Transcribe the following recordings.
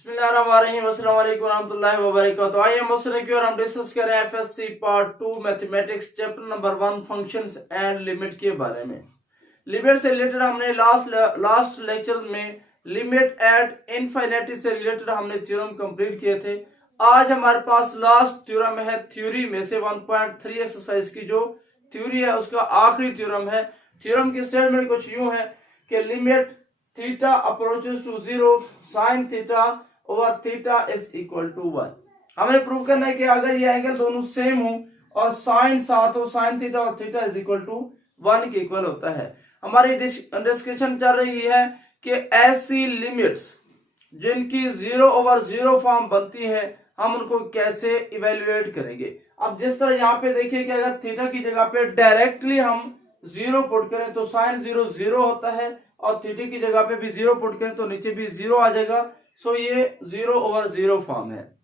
बिस्मिल्लाहिर्रहमानिर्रहीम, अस्सलाम वालेकुम रहमतुल्लाहि व बरकातहू। आइए मसले की और हम डिस्कस करें FSc part 2 mathematics chapter number 1 functions and limit के बारे में। लिमिट से रिलेटेड हमने लास्ट लेक्चर में लिमिट एट इनफिनिटी से रिलेटेड हमने थ्योरम कंप्लीट किए थे। आज हमारे पास लास्ट थ्योरम है थ्योरी में से 1.3 एक्सरसाइज की जो थ्योरी है उसका आखिरी थ्योरम है। थ्योरम की स्टेटमेंट कुछ यूं है कि limit theta approaches to 0 sine theta over theta is equal to 1। हमें प्रूव करना है कि अगर ये एंगल दोनों सेम हो और साइन साथ हो, साइन थीटा और थीटा इज इक्वल टू 1 के इक्वल होता है। हमारी डिस्कशन चल रही है कि ऐसी लिमिट्स जिनकी 0 ओवर 0 फॉर्म बनती है हम उनको कैसे इवेल्युएट करेंगे। अब जिस तरह यहाँ पे देखिए कि अगर थीटा की जगह पे डायरेक्टली हम 0 पुट करें तो साइन 0 0 होता है और थीटा की जगह पे भी 0 पुट करें तो नीचे भी 0 आ जाएगा। सो ये 0 ओवर 0 फॉर्म है।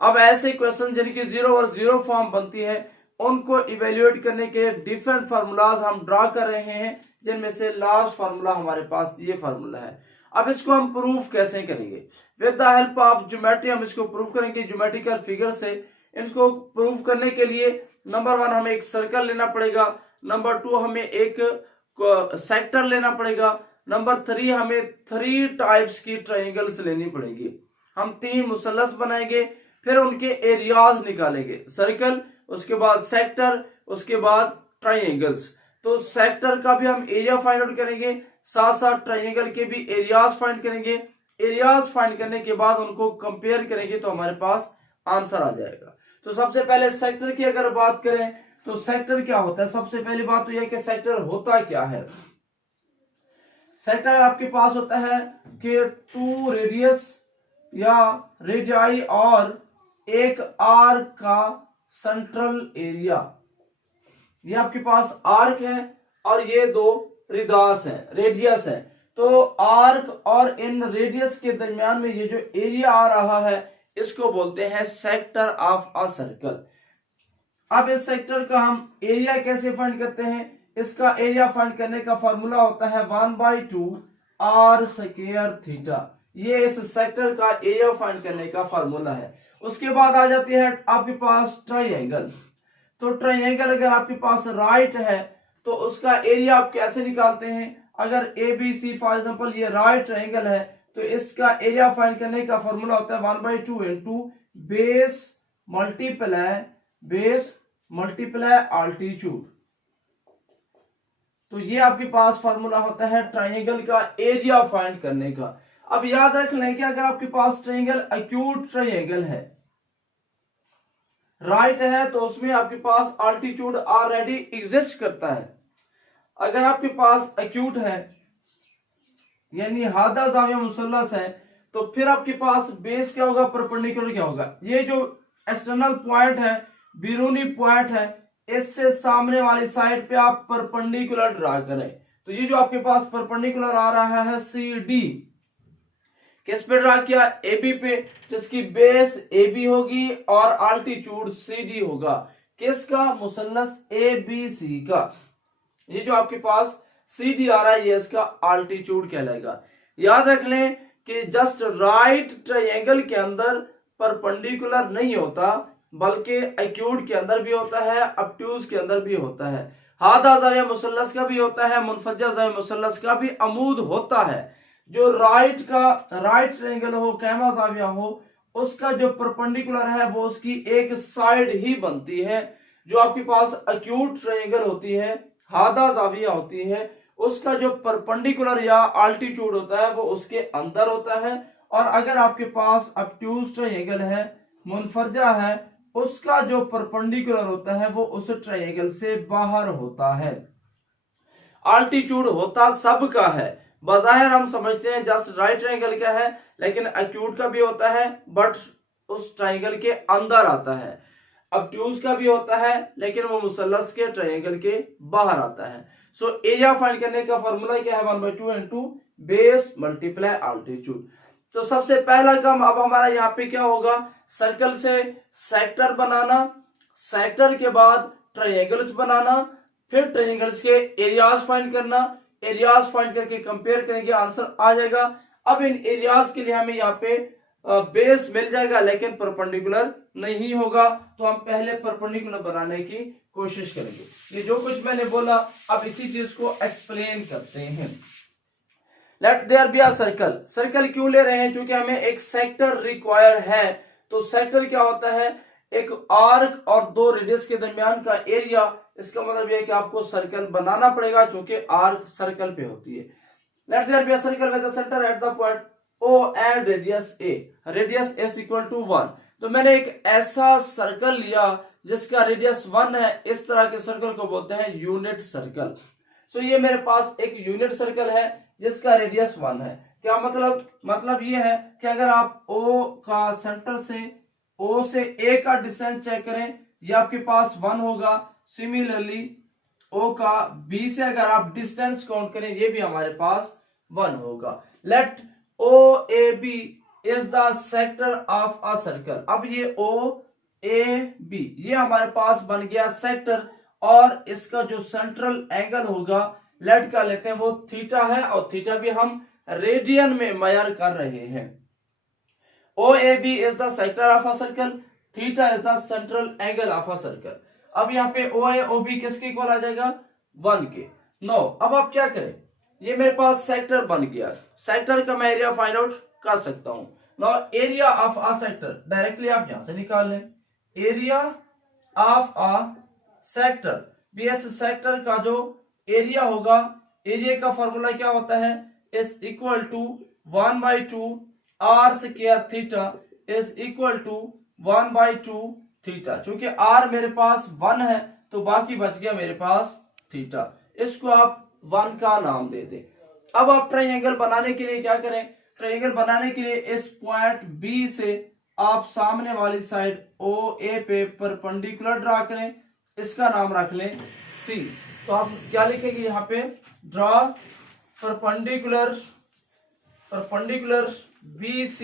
अब ऐसे क्वेश्चन जिनकी 0 ओवर 0 फॉर्म बनती है उनको इवेल्युएट करने के डिफरेंट फार्मूलाज हम ड्रा कर रहे हैं, जिनमें से लास्ट फार्मूला हमारे पास ये फार्मूला है। अब इसको हम प्रूफ कैसे करेंगे? With the help of geometry हम इसको प्रूफ करेंगे ज्योमेट्रिकल फिगर से। इसको प्रूफ करने के लिए नंबर 1 हमें एक सर्कल लेना पड़ेगा, नंबर 2 हमें एक सेक्टर लेना पड़ेगा, नंबर 3 हमें 3 टाइप्स की ट्रायंगल्स लेनी पड़ेगी। हम 3 मुसल्लस बनाएंगे, फिर उनके एरियाज निकालेंगे, सर्कल, उसके बाद सेक्टर, उसके बाद ट्रायंगल्स। तो सेक्टर का भी हम एरिया फाइंड आउट करेंगे, साथ साथ ट्रायंगल के भी एरियाज फाइंड करेंगे। एरियाज फाइंड करने के बाद उनको कंपेयर करेंगे तो हमारे पास आंसर आ जाएगा। तो सबसे पहले सेक्टर की अगर बात करें तो सेक्टर क्या होता है? सबसे पहली बात तो यह कि सेक्टर होता क्या है। सेक्टर आपके पास होता है कि 2 रेडियस या रेडियाई और एक आर्क का सेंट्रल एरिया। ये आपके पास आर्क है और ये 2 रिदास है, रेडियस है। तो आर्क और इन रेडियस के दरमियान में ये जो एरिया आ रहा है इसको बोलते हैं सेक्टर ऑफ अ सर्कल। अब इस सेक्टर का हम एरिया कैसे फाइंड करते हैं? इसका एरिया फाइंड करने का फॉर्मूला होता है 1/2 आर स्क्वायर थीटा। ये इस सेक्टर का एरिया फाइंड करने का फॉर्मूला है। उसके बाद आ जाती है आपके पास ट्रायंगल। तो ट्रायंगल अगर आपके पास राइट है तो उसका एरिया आप कैसे निकालते हैं? अगर A B C for example ये राइट ट्रायंगल है तो इसका एरिया फाइंड करने का फॉर्मूला होता है 1/2 इंटू बेस मल्टीप्लाई आल्टीट्यूड। तो ये आपके पास फार्मूला होता है ट्रायंगल का एरिया फाइंड करने का। अब याद रख लें कि अगर आपके पास ट्रायंगल एक्यूट ट्रायंगल है, राइट है, तो उसमें आपके पास आल्टीट्यूड ऑलरेडी एग्जिस्ट करता है। अगर आपके पास एक्यूट है यानी हादा जाविया मुसल्लस है तो फिर आपके पास बेस क्या होगा, परपेंडिकुलर क्या होगा। ये जो एक्सटर्नल पॉइंट है, बिरूनी पॉइंट है, इससे सामने वाली साइड पे आप परपेंडिकुलर ड्रा करें। तो ये जो आपके पास परपेंडिकुलर आ रहा है सी डी, किस पे ड्रा किया? ए बी पे, जिसकी बेस ए बी होगी और आल्टीट्यूड सी डी होगा। किसका? मुसल्लस ए बी सी का। ये जो आपके पास सी डी आ रहा है ये इसका आल्टीट्यूड कहलाएगा। याद रख लें कि जस्ट राइट ट्रायंगल के अंदर परपेंडिकुलर नहीं होता बल्कि एक्यूट के अंदर भी होता है, ऑब्ट्यूज के अंदर भी होता है, हादा जाविया मुसल्लस का भी होता है, मुनफज्जा जाविया मुसल्लस का भी अमूद होता है। जो राइट ट्रायंगल हो, कैमा जाविया हो, उसका जो परपेंडिकुलर है वो उसकी एक साइड ही बनती है। जो आपके पास एक्यूट ट्रायंगल होती है, हादा जाविया होती है, उसका जो परपेंडिकुलर या आल्टीट्यूड होता है वो उसके अंदर होता है। और अगर आपके पास ऑब्ट्यूज ट्रायंगल है, मुनफरजा है, उसका जो परपेंडिकुलर होता है वो उस ट्रायंगल से बाहर होता है। आल्टीट्यूड होता सबका है। बजाहिर हम समझते हैं जस्ट राइट ट्रायंगल क्या है, लेकिन एक्यूट का भी होता है बट उस ट्रायंगल के अंदर आता है। ऑब्ट्यूज का भी होता है लेकिन वो मुसल्लस के ट्रायंगल के बाहर आता है। सो एरिया फाइंड करने का फॉर्मूला क्या है? 1/2 इंटू बेस मल्टीप्लाई आल्टीट्यूड। तो सबसे पहला काम अब हमारा यहाँ पे क्या होगा? सर्कल से सेक्टर बनाना, सेक्टर के बाद ट्रायंगल्स बनाना, फिर ट्रायंगल्स के एरियाज फाइंड करना, एरियाज फाइंड करके कंपेयर करेंगे, आंसर आ जाएगा। अब इन एरियाज के लिए हमें यहाँ पे बेस मिल जाएगा लेकिन परपेंडिकुलर नहीं होगा, तो हम पहले परपेंडिकुलर बनाने की कोशिश करेंगे। ये जो कुछ मैंने बोला अब इसी चीज को एक्सप्लेन करते हैं। Let there be a circle. Circle क्यों ले रहे हैं? क्योंकि हमें एक सेक्टर रिक्वायर्ड है। तो सेक्टर क्या होता है? एक आर्क और दो रेडियस के दरमियान का एरिया। इसका मतलब यह है कि आपको सर्कल बनाना पड़ेगा, चूंकि आर्क सर्कल पे होती है। Let there be a circle with the centre at the point O and radius A। Radius S equal to 1। तो मैंने एक ऐसा सर्कल लिया जिसका रेडियस 1 है। इस तरह के सर्कल को बोलते हैं यूनिट सर्कल। सो ये मेरे पास एक यूनिट सर्कल है जिसका रेडियस 1 है। क्या मतलब ये है कि अगर आप O का सेंटर से O से A का डिस्टेंस चेक करें, ये आपके पास 1 होगा। सिमिलरली O का B से अगर आप डिस्टेंस काउंट करें, ये भी हमारे पास 1 होगा। Let OAB is the sector of a circle. अब ये OAB ये हमारे पास बन गया सेक्टर, और इसका जो सेंट्रल एंगल होगा लेट का लेते हैं वो थीटा है, और थीटा भी हम रेडियन में मेजर कर रहे हैं। OAB is the sector of a circle, theta is the central angle of a circle. अब यहाँ पे OAOB किसके इक्वल आ जाएगा? 1 के। नो अब आप क्या करें, ये मेरे पास सेक्टर बन गया। सेक्टर का मैं एरिया फाइंड आउट कर सकता हूं। Now area of a sector directly आप यहां से निकाल लें। एरिया ऑफ अ सेक्टर, बीएस सेक्टर का जो एरिया होगा, एरिया का फॉर्मूला क्या होता है? Is equal to 1/2 r square theta is equal to 1/2 theta. चूंकि आर मेरे पास 1 है तो बाकी बच गया मेरे पास थीटा। इसको आप 1 का नाम दे दें। अब आप ट्रायंगल बनाने के लिए क्या करें? ट्रायंगल बनाने के लिए इस पॉइंट बी से आप सामने वाली साइड OA पे परपेंडिकुलर ड्रा करें। इसका नाम रख लें C। तो आप क्या लिखेंगे यहाँ पे? Draw perpendicular BC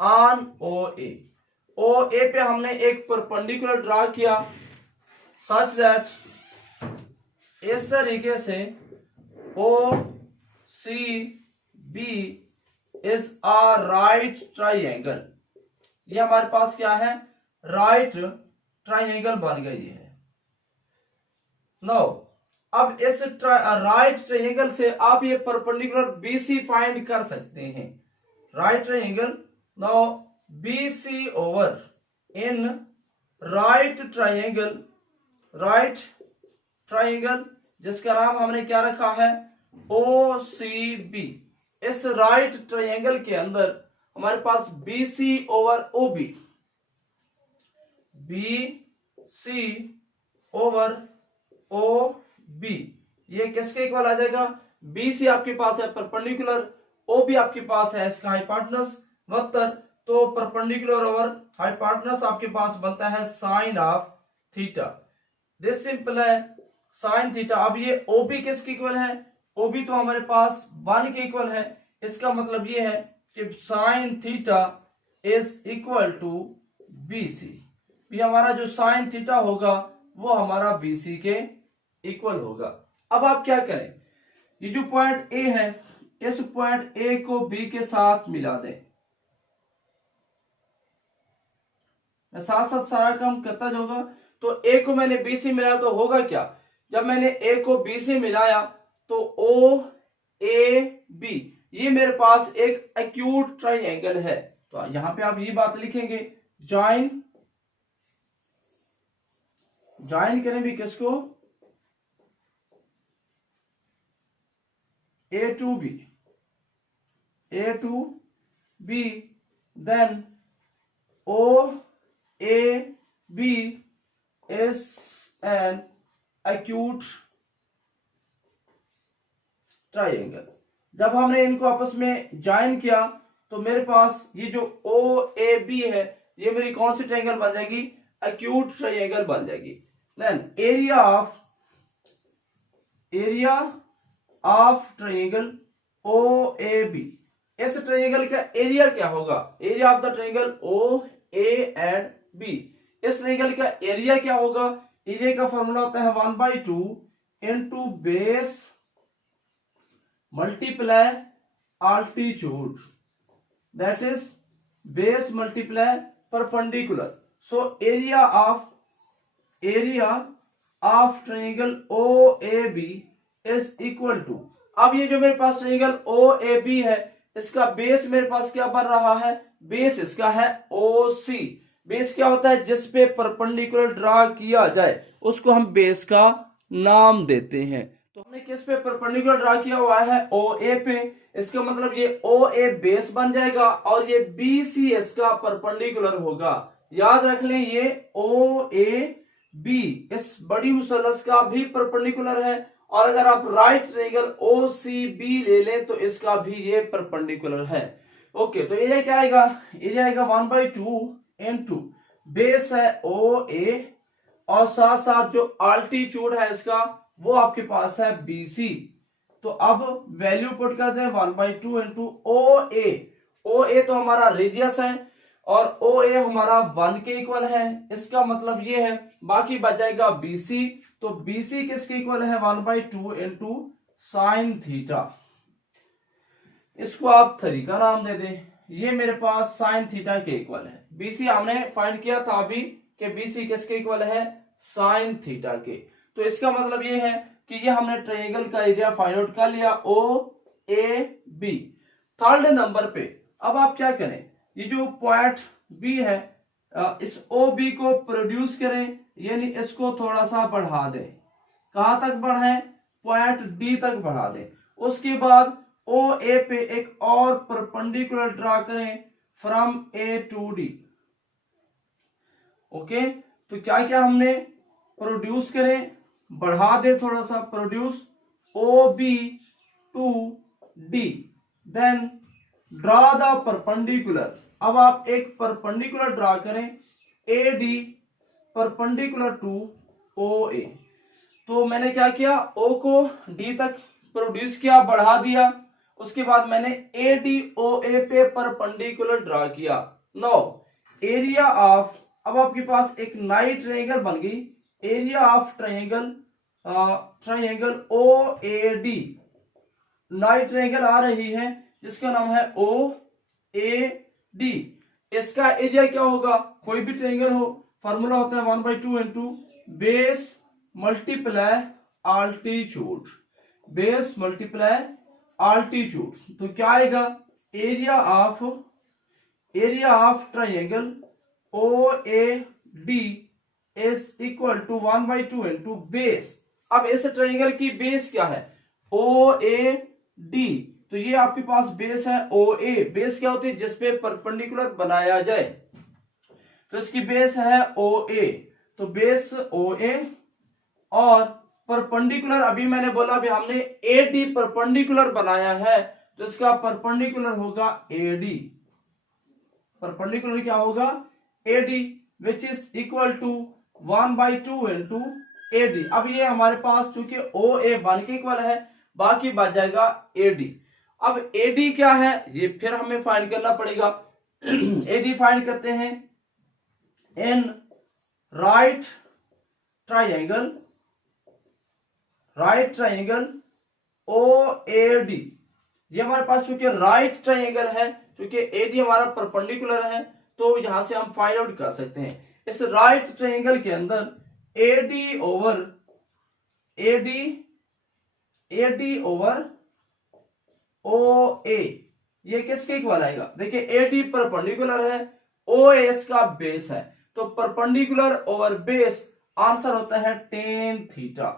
on OA। OA पे हमने एक परपेंडिकुलर ड्रा किया सच दैट इस तरीके से OCB is a right triangle. ये हमारे पास क्या है? राइट ट्राइंगल बन गई है। नो अब इस राइट ट्राइंगल से आप ये परपेंडिकुलर BC फाइंड कर सकते हैं। Right triangle, now BC over in right triangle जिसका नाम हमने क्या रखा है? OCB। इस राइट ट्राइंगल के अंदर हमारे पास BC over OB, BC over OB ये किसके इक्वल आ जाएगा? BC आपके पास है परपेंडिकुलर, OB आपके पास है इसका हाइपोटेनस 72, तो परपेंडिकुलर ओवर हाइपोटेनस आपके पास बनता है sine of theta. This simple है साइन थीटा। अब ये OB किसके इक्वल है? OB तो हमारे पास 1 के इक्वल है। इसका मतलब ये है कि sine theta is equal to BC। ये हमारा जो साइन थीटा होगा वो हमारा BC के इक्वल होगा। अब आप क्या करें, ये जो पॉइंट A है इस पॉइंट A को B के साथ मिला दें। मैं साथ साथ सारा काम करता जाऊंगा। तो A को मैंने B से मिलाया तो होगा क्या? जब मैंने A को B से मिलाया तो OAB ये मेरे पास एक एक्यूट ट्राइंगल है। तो यहां पे आप ये बात लिखेंगे, ज्वाइन करें भी किसको? A to B then OAB is an acute triangle. जब हमने इनको आपस में ज्वाइन किया तो मेरे पास ये जो OAB है ये मेरी कौन सी ट्राइंगल बन जाएगी? एक्यूट ट्राइंगल बन जाएगी। Then area of triangle OAB, इस ट्राइंगल का एरिया क्या होगा? Area of the triangle OA and B। इस ट्राइंगल का एरिया क्या होगा? एरिया का फॉर्मूला होता है 1/2 into base multiply altitude, that is base multiply perpendicular. So area of triangle OAB is equal to, अब ये जो मेरे पास ट्रायंगल OAB है इसका बेस मेरे पास क्या बन रहा है, बेस इसका है OC। बेस क्या होता है, जिस पे परपेंडिकुलर ड्रा किया जाए उसको हम बेस का नाम देते हैं। तो हमने किस पे परपेंडिकुलर ड्रा किया हुआ है, OA पे, इसका मतलब ये OA बेस बन जाएगा और ये BC इसका परपेंडिकुलर होगा। याद रख लें ये OAB इस बड़ी मुसल्लस का भी परपेंडिकुलर है, और अगर आप राइट ट्रायंगल OCB ले लें तो इसका भी ये परपेंडिकुलर है। ओके, तो एरिया क्या आएगा, एरिया आएगा 1/2 इनटू बेस है OA और साथ साथ जो अल्टीट्यूड है इसका वो आपके पास है BC। तो अब वैल्यू पुट करते हैं 1/2 इंटू OA। OA तो हमारा रेडियस है और OA हमारा 1 के इक्वल है, इसका मतलब ये है। बाकी बच जाएगा BC, तो BC किसके इक्वल है, 1/2 इंटू साइन थीटा। इसको आप 3 का नाम दे दें, ये मेरे पास साइन थीटा के इक्वल है। BC हमने फाइंड किया था अभी कि BC किसके इक्वल है, साइन थीटा के। तो इसका मतलब ये है कि ये हमने ट्रायंगल का एरिया फाइंड आउट कर लिया OAB। थर्ड नंबर पे अब आप क्या करें, ये जो पॉइंट B है इस OB को प्रोड्यूस करें, यानी इसको थोड़ा सा बढ़ा दें। कहां तक बढ़ाएं, पॉइंट D तक बढ़ा दें। उसके बाद OA पे एक और परपेंडिकुलर ड्रा करें from A to D। Okay, तो क्या क्या हमने प्रोड्यूस करें, बढ़ा दे थोड़ा सा, produce OB to D, then draw the perpendicular. अब आप एक परपेंडिकुलर ड्रा करें AD परपेंडिकुलर टू OA। तो मैंने क्या किया, O को D तक प्रोड्यूस किया, बढ़ा दिया, उसके बाद मैंने AD OA पे परपेंडिकुलर ड्रा किया। नाउ एरिया ऑफ, अब आपके पास एक नई ट्रायंगल बन गई, एरिया ऑफ ट्रायंगल OAD, नई ट्रायंगल आ रही है जिसका नाम है OAD। इसका एरिया क्या होगा, कोई भी ट्रायंगल हो, फार्मूला होता है 1/2 into base multiply altitude, base multiply altitude. तो क्या आएगा, area of triangle OAD is equal to 1/2 into base. अब इस ट्रायंगल की बेस क्या है, OAD, तो ये आपके पास बेस है OA। बेस क्या होती है, जिसपे परपेंडिकुलर बनाया जाए, तो इसकी बेस है OA। तो बेस OA और परपेंडिकुलर, अभी मैंने बोला अभी हमने AD परपेंडिकुलर बनाया है, तो इसका परपेंडिकुलर होगा AD। परपेंडिकुलर क्या होगा, AD, which is equal to 1/2 into AD। अब ये हमारे पास चूंकि OA 1 के इक्वल है, बाकी बच जाएगा AD। अब AD क्या है ये फिर हमें फाइंड करना पड़ेगा। AD फाइंड करते हैं इन राइट ट्रायंगल OAD। ये हमारे पास चूंकि राइट ट्रायंगल है, चूंकि AD हमारा परपेंडिकुलर है, तो यहां से हम फाइंड आउट कर सकते हैं। इस राइट ट्रायंगल के अंदर AD ओवर OA ये किसके इक्वल आएगा, देखिए AD परपेंडिकुलर है, OA इसका बेस है, तो परपेंडिकुलर ओवर बेस आंसर होता है tan थीटा।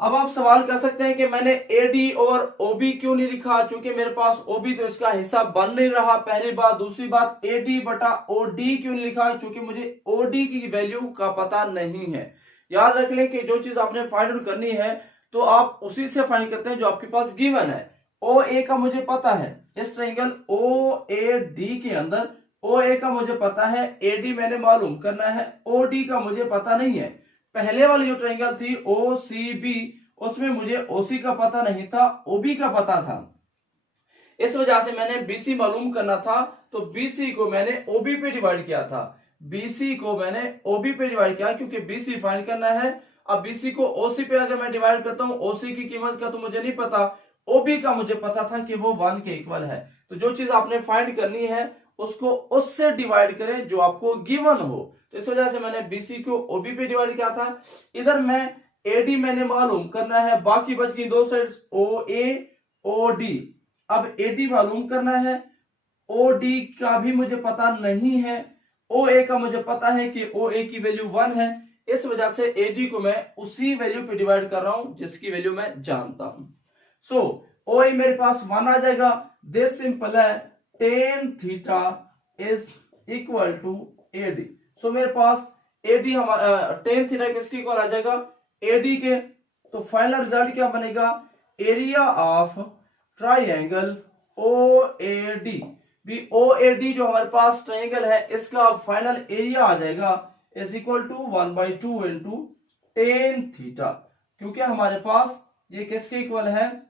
अब आप सवाल कर सकते हैं कि मैंने AD और OB क्यों नहीं लिखा, क्योंकि मेरे पास OB तो इसका हिस्सा बन नहीं रहा, पहली बात। दूसरी बात, AD बटा OD क्यों नहीं लिखा, क्योंकि मुझे OD की वैल्यू का पता नहीं है। याद रख लें कि जो चीज आपने फाइंड आउट करनी है तो आप उसी से फाइंड करते हैं जो आपके पास गिवन है। OA का मुझे पता है, इस ट्रायंगल OAD के अंदर OA का मुझे पता है, AD मैंने मालूम करना है, OD का मुझे पता नहीं है। पहले वाली जो ट्रायंगल थी OCB, उसमें मुझे OC का पता नहीं था, OB का पता था। इस वजह से मैंने BC मालूम करना था, तो BC को मैंने OB पे डिवाइड किया था, BC को मैंने OB पे डिवाइड किया, क्योंकि BC फाइंड करना है अब बीसी को ओसी पे अगर मैं डिवाइड करता हूं, ओसी की कीमत का तो मुझे नहीं पता, ओबी का मुझे पता था कि वो 1 के इक्वल है। तो जो चीज आपने फाइंड करनी है उसको उससे डिवाइड करें जो आपको गिवन हो। तो इस वजह से मैंने बीसी को ओबी पे डिवाइड किया था। इधर मैं एडी मैंने मालूम करना है, बाकी बच गई दो साइड्स ओ ए ओ डी। अब एडी मालूम करना है, ओ डी का भी मुझे पता नहीं है, ओ ए का मुझे पता है कि ओ ए की वैल्यू 1 है। इस वजह से एडी को मैं उसी वैल्यू पे डिवाइड कर रहा हूं जिसकी वैल्यू मैं जानता हूं। सो ओ ए मेरे पास 1 आ जाएगा। दिस सिंपल है tan theta is equal to AD. So मेरे पास एडी हमारा tan थीटा किसके इक्वल आ जाएगा, एडी के। तो फाइनल रिजल्ट क्या बनेगा, area of triangle O A D. भी ओ ए डी जो हमारे पास ट्राइंगल है इसका फाइनल एरिया आ जाएगा is equal to 1/2 into tan theta, क्योंकि हमारे पास ये किसके इक्वल है,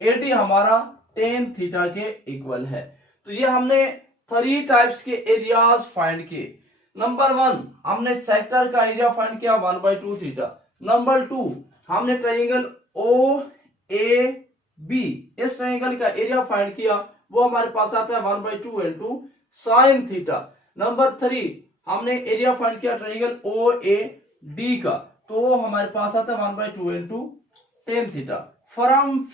एडी हमारा tan थीटा के इक्वल है। तो ये हमने 3 टाइप्स के एरियाज फाइंड किए। नंबर 1 हमने सेक्टर का एरिया फाइंड किया 1/2 थीटा। नंबर 2 हमने ट्रायंगल ओ ए बी, इस ट्रायंगल का एरिया फाइंड किया, वो हमारे पास आता है 1/2 इंटू साइन थीटा। नंबर 3 हमने एरिया फाइंड किया ट्रायंगल ओ ए डी का, तो वो हमारे पास आता है 1/2 into tan theta. From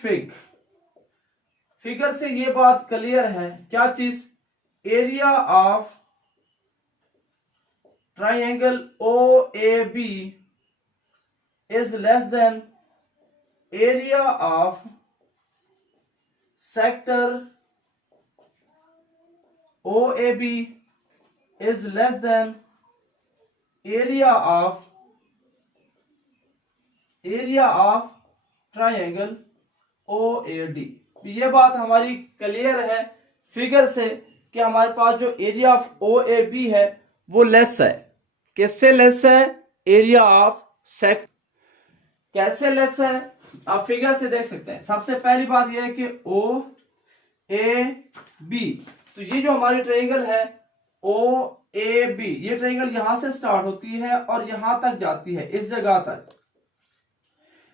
figure से ये बात क्लियर है, क्या चीज, area of triangle O A B is less than area of sector O A B is less than area of triangle O A D. ये बात हमारी क्लियर है फिगर से कि हमारे पास जो area of O A B है वो लेस है। किससे लेस है, एरिया ऑफ सेक्टर। कैसे लेस है, आप फिगर से देख सकते हैं। सबसे पहली बात यह है कि ओ ए बी, तो ये जो हमारी ट्रायंगल है ओ ए बी, ये ट्रायंगल यहां से स्टार्ट होती है और यहां तक जाती है, इस जगह तक।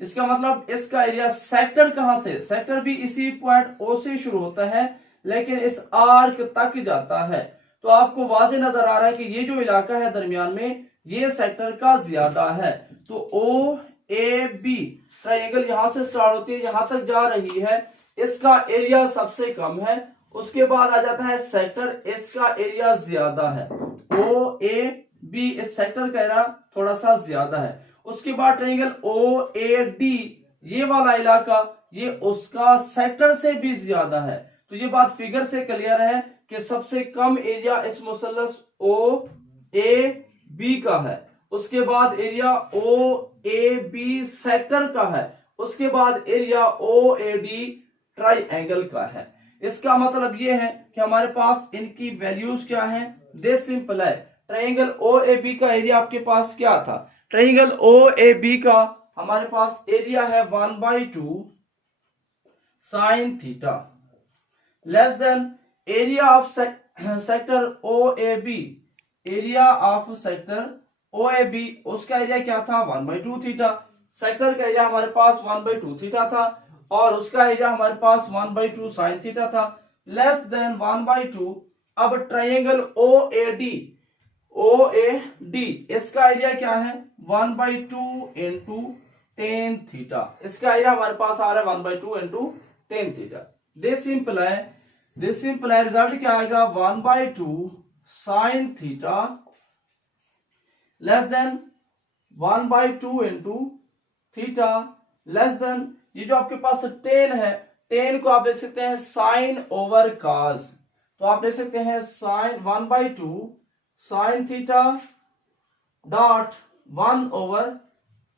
इसका मतलब इसका एरिया सेक्टर कहां से, सेक्टर भी इसी पॉइंट ओ से शुरू होता है लेकिन इस आर्क तक जाता है। तो आपको वाजे नजर आ रहा है कि ये जो इलाका है दरमियान में ये सेक्टर का ज्यादा है। तो ओ ए बी ट्रायंगल यहां से स्टार्ट होती है, यहां तक जा रही है, इसका एरिया सबसे कम है। उसके बाद आ जाता है सेक्टर, इसका एरिया ज्यादा है। ओ ए बी इस सेक्टर का एरिया थोड़ा सा ज्यादा है। उसके बाद ट्रायंगल ओ ए डी, ये वाला इलाका ये उसका सेक्टर से भी ज्यादा है। तो ये बात फिगर से क्लियर है कि सबसे कम एरिया इस मुसल्लस ओ ए बी का है। उसके बाद area O A B sector का है। उसके बाद area O A D triangle का है। इसका मतलब ये है कि हमारे पास इनकी वैल्यूज क्या हैं, दिस सिंपल है। ट्रायंगल ओ ए बी का एरिया आपके पास क्या था, ट्रायंगल ओ ए बी का हमारे पास एरिया है 1/2 sine theta, less than area of sector O A B, area of sector O A B, उसका एरिया क्या था 1/2 थीटा। सेक्टर का एरिया हमारे पास 1/2 थीटा था और उसका एरिया हमारे पास 1/2 साइन थीटा था, लेस देन 1/2। अब ट्रायंगल ओ ए डी, इसका एरिया क्या है 1/2 इंटू tan थीटा। इसका एरिया हमारे पास आ रहा है 1/2 into tan theta. This simple है रिजल्ट क्या आएगा 1/2 sine theta less then 1/2 into theta less then, ये जो आपके पास tan है, tan को आप देख सकते हैं साइन ओवर कॉस। तो आप देख सकते हैं sine 1/2 sine theta dot 1 over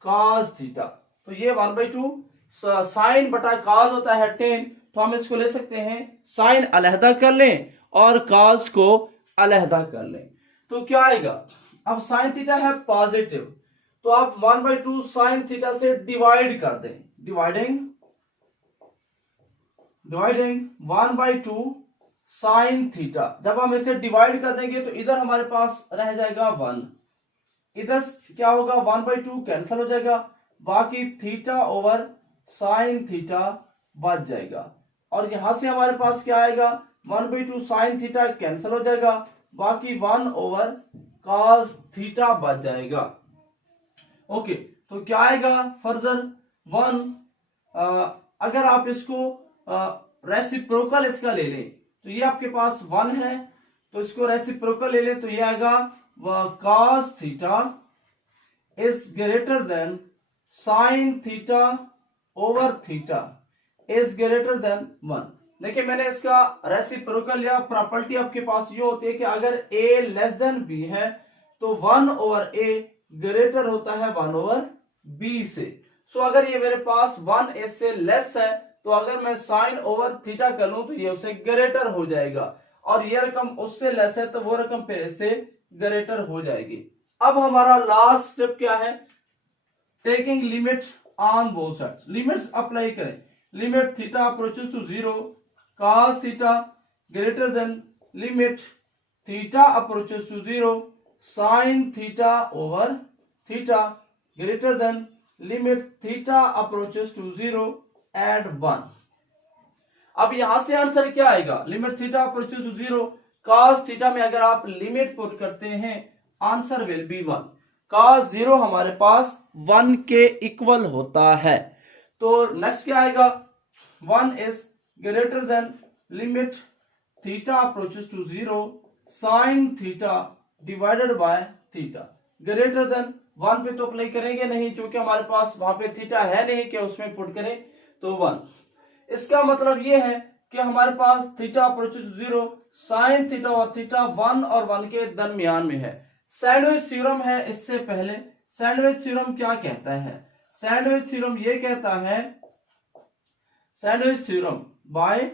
cos theta. तो ये 1/2 साइन बटा कॉस होता है tan, तो हम इसको ले सकते हैं साइन अलहदा कर लें और कॉस को अलहदा कर लें। तो क्या आएगा, अब साइन थीटा है पॉजिटिव, तो आप 1/2 साइन थीटा से डिवाइड कर दें, डिवाइडिंग 1/2 साइन थीटा। जब हम इसे डिवाइड कर देंगे तो इधर हमारे पास रह जाएगा 1, इधर क्या होगा 1/2 कैंसिल हो जाएगा, बाकी थीटा ओवर साइन थीटा बच जाएगा। और यहां से हमारे पास क्या आएगा 1/2 साइन थीटा कैंसिल हो जाएगा, बाकी 1 ओवर कॉस थीटा बच जाएगा। ओके, तो क्या आएगा फर्दर 1, अगर आप इसको रेसिप्रोकल इसका ले लें तो ये आपके पास 1 है, तो इसको रेसिप्रोकल ले लें तो ये आएगा cos theta is greater then sign theta over theta is greater than 1। देखिए मैंने इसका रेसिप्रोकल लिया। प्रॉपर्टी आपके पास ये होती है कि अगर a लेस देन b है तो 1 ओवर a ग्रेटर होता है 1 ओवर b से। सो अगर ये मेरे पास 1 a से लेस है तो अगर मैं साइन ओवर थीटा कर लूं तो ये उससे ग्रेटर हो जाएगा, और ये रकम उससे लेस है तो वो रकम फिर इससे ग्रेटर हो जाएगी। अब हमारा लास्ट स्टेप क्या है, taking limit on both sides. Limits apply करें। Limit theta approaches to 0 cos theta greater than limit theta approaches to 0 sine theta over theta greater than limit theta approaches to 0 and 1। अब यहां से answer क्या आएगा, limit theta approaches to 0 cos theta में अगर आप limit put करते हैं आंसर विल बी 1। cos 0 हमारे पास 1 के इक्वल होता है, तो नेक्स्ट क्या आएगा 1 is greater than limit theta approaches to 0 sine theta divided by theta greater than 1 पे तो अप्लाई करेंगे नहीं, क्योंकि हमारे पास वहां पे थीटा है नहीं कि उसमें पुट करें, तो 1। इसका मतलब ये है कि हमारे पास theta approaches to 0 sine theta और थीटा 1 और 1 के दरमियान में है। सैंडविच थ्योरम है, इससे पहले सैंडविच थ्योरम क्या कहता है, सैंडविच थ्योरम ये कहता है, sandwich theorem by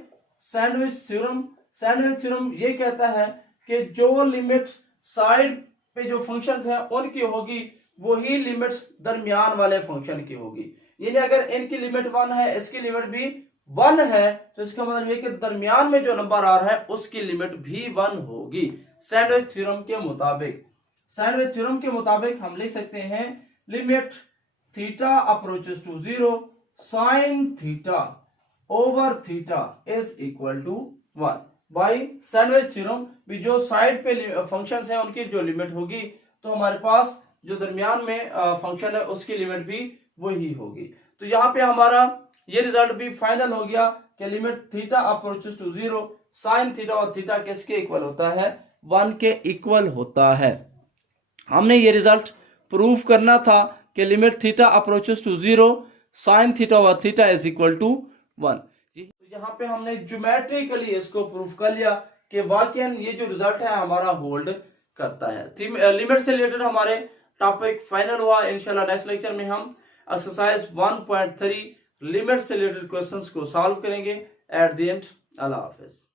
sandwich theorem ये कहता है कि जो लिमिट साइड पे जो फंक्शंस हैं उनकी होगी वही लिमिट दरमियान वाले फंक्शन की होगी। यानी अगर इनकी लिमिट 1 है, इसकी लिमिट भी 1 है, तो इसका मतलब ये कि दरमियान में जो नंबर आ रहा है उसकी लिमिट भी 1 होगी। सैंडविच थ्योरम के मुताबिक हम लिख सकते हैं limit theta approaches to 0 sine theta over theta is equal to 1 by sandwich theorem भी जो साइड पे फंक्शंस हैं उनकी जो लिमिट होगी तो हमारे पास जो दरमियान में फंक्शन है उसकी लिमिट भी वही होगी। तो यहाँ पे हमारा ये रिजल्ट भी फाइनल हो गया कि limit theta approaches to 0 sine theta और थीटा किसके इक्वल होता है, 1 के इक्वल होता है। हमने ये रिजल्ट प्रूव करना था कि limit theta approaches to 0 sine theta और थीटा इज इक्वल टू 1। यहाँ पे हमने ज्योमेट्रिकली इसको प्रूव कर लिया कि वाकई ये जो रिजल्ट है हमारा होल्ड करता है। लिमिट से रिलेटेड हमारे टॉपिक फाइनल हुआ। इंशाल्लाह नेक्स्ट लेक्चर में हम एक्सरसाइज 1.3 लिमिट से रिलेटेड क्वेश्चंस को सॉल्व करेंगे। At the end Allah Hafiz.